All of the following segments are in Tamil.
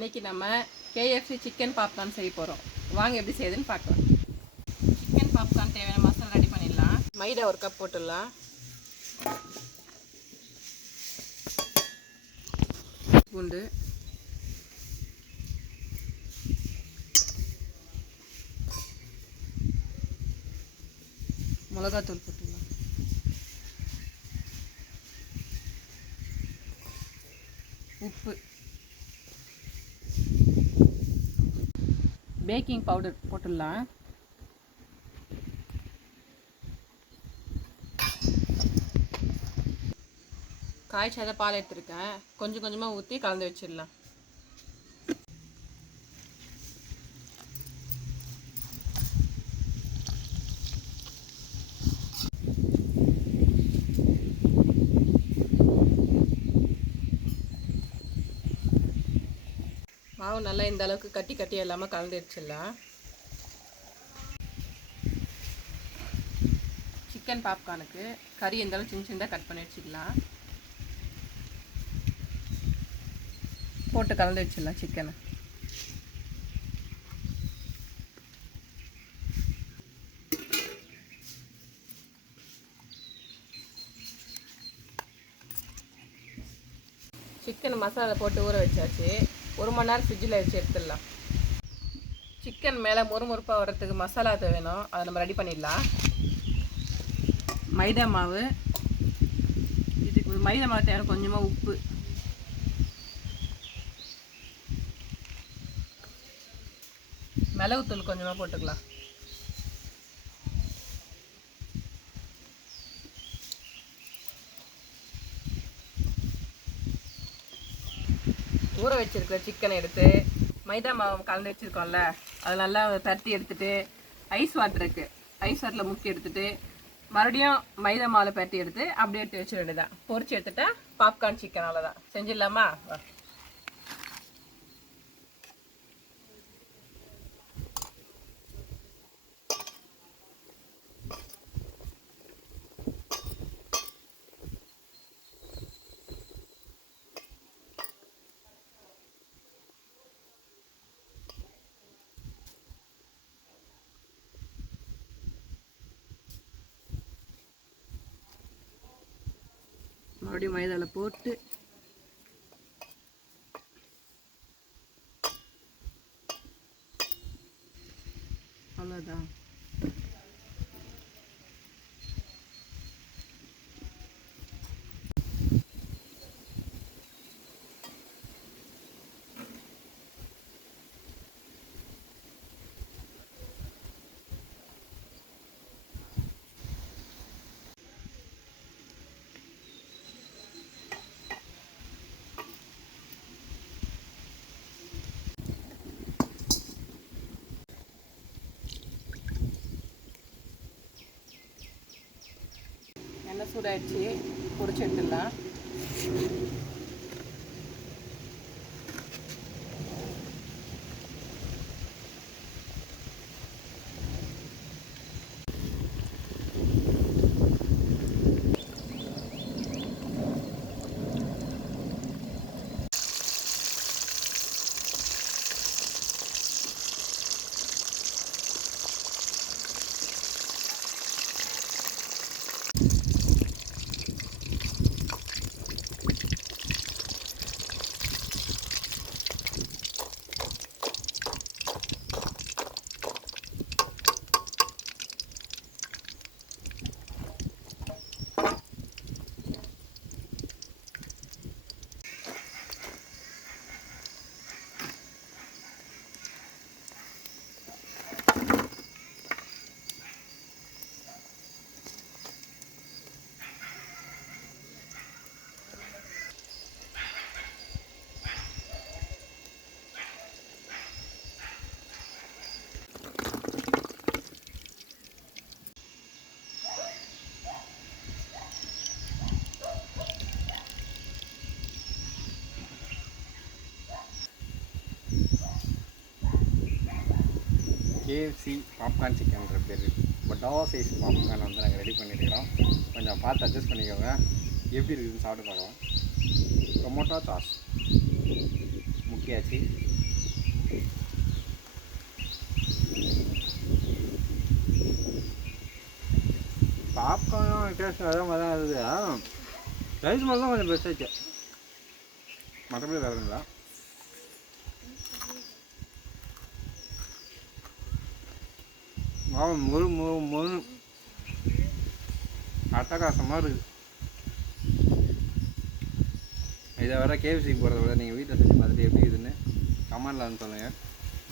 இன்றைக்கி நம்ம KFC சிக்கன் பாப்கார்ன் செய்ய போகிறோம். வாங்க எப்படி செய்யுதுன்னு பார்க்கலாம். சிக்கன் பாப்கார்ன் தேவையான மசாலா ரெடி பண்ணிடலாம். மைதா ஒரு கப் போட்டுடலாம். பூண்டு, மிளகாத்தூள் போட்டுடலாம். உப்பு, பேக்கிங் பவுடர் போட்டுடலாம். காய்ச்சாத பால் எடுத்துருக்கேன், கொஞ்சம் கொஞ்சமாக ஊற்றி கலந்து வச்சிடலாம். மாவு நல்லா இந்த அளவுக்கு கட்டி கட்டி இல்லாமல் கலந்து வச்சிடலாம். சிக்கன் பாப்கார்னுக்கு கறி இந்த அளவுக்கு சின்ன சின்னதாக கட் பண்ணி வச்சுக்கலாம். போட்டு கலந்து வச்சிடலாம் சிக்கனை. சிக்கன் மசாலா போட்டு ஊற வச்சாச்சு. 1 மணி நேரம் ஃப்ரிட்ஜில் வச்சு எடுத்துடலாம். சிக்கன் மேலே முறுமுறுப்பாக வர்றதுக்கு மசாலா வேணும், அதை நம்ம ரெடி பண்ணிடலாம். மைதா மாவு, இதுக்கு மைதா மாவு தேவை, கொஞ்சமாக உப்பு, மிளகுத்தூள் கொஞ்சமாக போட்டுக்கலாம். ஊற வச்சிருக்கிற சிக்கனை எடுத்து மைதா மாவு கலந்து வச்சுருக்கோம்ல, அது நல்லா தட்டி எடுத்துகிட்டு ஐஸ் வாட்டர் இருக்குது, ஐஸ் வாட்டரில் முக்கி எடுத்துகிட்டு மறுபடியும் மைதா மாவில் பரட்டி எடுத்து அப்படியே எடுத்து வச்சிட வேண்டியதான். பொரிச்சு எடுத்துட்டா பாப்கார்ன் சிக்கன் அவ்வளோதான். செஞ்சிடலாமா? மறுபடியும் மைதாவில் போட்டு அவ்வளோதான். எண்ணெய் சூடாயிடுச்சு, பொரிச்சு எடுத்துடலாம். KFC பாப்கார்ன் சிக்கன்ற பேர் பட்டா சைஸ் பாப்கார்ன் வந்து நாங்கள் ரெடி பண்ணியிருக்கிறோம். கொஞ்சம் பார்த்து அட்ஜஸ்ட் பண்ணிக்கோங்க. எப்படி இருக்குதுன்னு சாப்பிட்டு பார்க்கலாம். டொமேட்டோ சாஸ் முக்கியாச்சு. பாப்கார்னும் டேஸ்ட் அதே மாதிரி தான் இருக்குது. ரைஸ் மாதிரி தான் கொஞ்சம் பெஸ்ட்டாச்சு, மற்றபடி வேறு இல்லை. முழு முழு முழு அட்டகாசமாக இருக்குது. இதை விட கேஎஃப்சிக்கு போகிறத விட நீங்கள் வீட்டில் செஞ்சு பார்த்துட்டு எப்படி இருக்குதுன்னு கமெண்டில் வந்து சொல்லுங்கள்.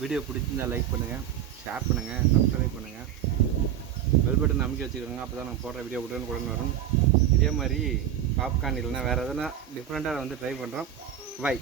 வீடியோ பிடிச்சிருந்தால் லைக் பண்ணுங்கள், ஷேர் பண்ணுங்கள், சப்ஸ்கிரைப் பண்ணுங்கள், பெல் பட்டன் நம்பிக்கை வச்சுக்கோங்க. அப்போ தான் நாங்கள் போடுற வீடியோ உடனுக்குடன் வரும். இதே மாதிரி பாப்கார்ன் இல்லைன்னா வேறு எதனா டிஃப்ரெண்ட்டாக வந்து ட்ரை பண்ணுறோம். பை.